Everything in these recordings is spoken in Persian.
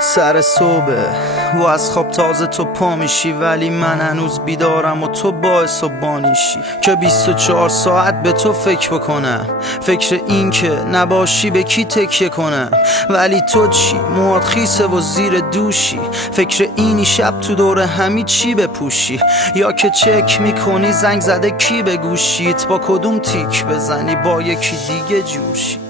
سر صبح و از خواب تازه تو پا میشی، ولی من هنوز بیدارم و تو باعث و بانیشی که 24 ساعت به تو فکر بکنم، فکر این که نباشی به کی تکیه کنم. ولی تو چی؟ موهات خیسه و زیر دوشی، فکر اینی شب تو دور همی چی بپوشی، یا که چک میکنی زنگ زده کی به گوشیت، با کدوم تیک بزنی با یکی دیگه جوشی.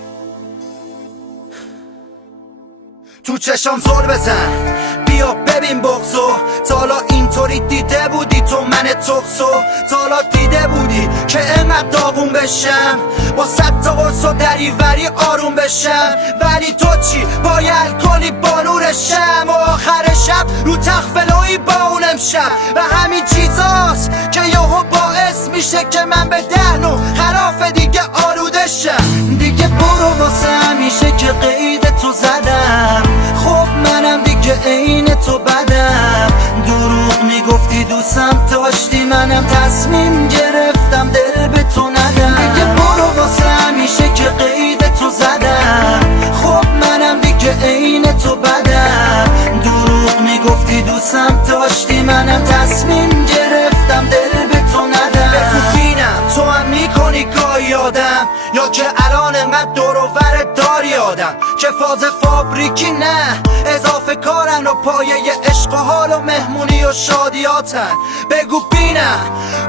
تو چشام زل بزن بیا ببین بغضو، تا حالا اینطوری دیده بودی تو من تقصو؟ تا حالا دیده بودی که انقدر داغون بشم، با 100 تا قرص و دریوری آروم بشم؟ ولی تو چی؟ با یه الکلی با نورشم و آخر شب رو تخت فلوی با اون امشب. و همین چیزاست که یهو باعث میشه که من به دهنو خراف دیگه آلوده شم. دیگه برو واسه همیشه که قید تو زدم، خب منم دیگه عین تو بدم. دروغ میگفتی دوستم داشتی، منم تصمیم گرفتم دل به تو ندم. دیگه برو واسه همیشه که قید تو زدم، خب منم دیگه عین تو بدم. دروغ میگفتی دوستم داشتی، منم تصمیم گرفتم دل به تو ندم. بگو بینم تو هم میکنی گاهی آدم، یا که الان انقدر دور و ور داری آدم که فاز فابریکی نه اضافه کارن و پایه عشق و حال و مهمونی و شادیاتن. بگو بینم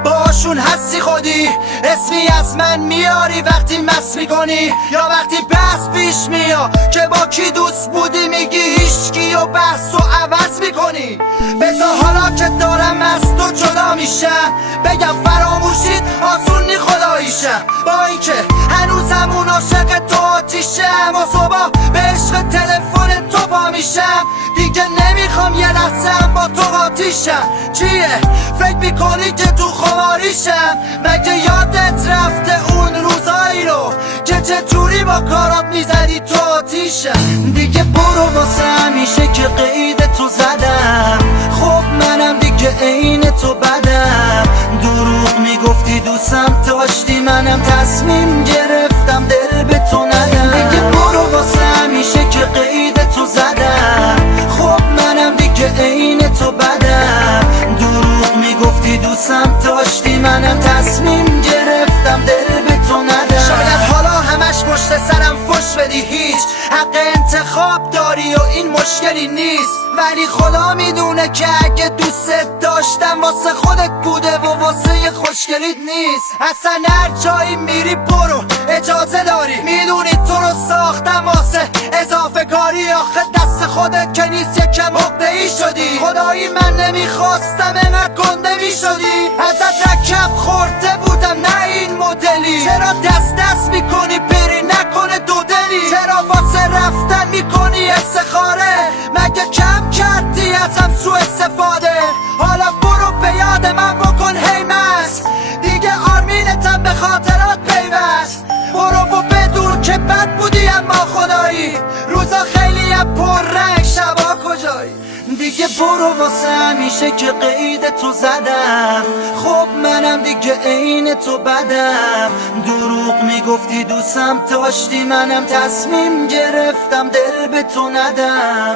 باشون هستی خودی، اسمی از من میاری وقتی مست میکنی، یا وقتی بحث پیش میاد که با کی دوست بودی میگی هیچکی و بحث و عوض میکنی. بذار حالا که دارم از تو جدا میشم بگم فراموشید آسون نی خداییشم، با اینکه هنوزم اون عاشق تو آتیشم و صبح به عشق تلفن تو پا میشم. دیگه نمیخوام یه لحظه با تو قاطیشم. چیه؟ فکر میکنی که تو خماریشم؟ مگه یادت رفته اون روزایی رو که چجوری با کارات میزدی تو آتیشم؟ دیگه برو واسه همیشه که قید تو زدم، خب منم دیگه عین تو بدم. دروغ میگفتی دوستم داشتی، منم تصمیم گرفتم دل به تو ندم. دیگه برو واسه همیشه که قید تو زدم، خب منم دیگه عین تو بدم. دروغ میگفتی دوستم داشتی، منم تصمیم گرفتم دل به تو ندم. شاید حالا همش پشت سرم فش بدی، هیچ حق انتخاب داری و این مشکلی نیست، ولی خدا میدونه که اگه دوست داشتم واسه خودت بوده و واسه خوشگلیت نیست. اصلا هر جایی میری برو اجازه داری، میدونی تو رو ساختم واسه اضافه کاری. آخه دست خودت که نیست یکم عقده‌ای شدی، خدایی من نمیخواستم اینقدر گنده میشدی. ازت رکب خورده بودم نه این مدلی، چرا دست میکنی بری نکنه دو دلی؟ چرا واسه رفتن میکنی استخاره؟ مگه کم کردی ازم سو استفاده؟ حالا برو به یاد من بکن هیمس، دیگه آرمینتم به خاطرات پیوست. برو و بدون که بد بودی اما خدایی، روزا خیلی پر رنگ شبا کجایی. دیگه برو واسه همیشه که قید تو زدم، خب منم دیگه عین تو بدم. دروغ میگفتی دوستم داشتی، منم تصمیم گرفتم دل به تو ندم.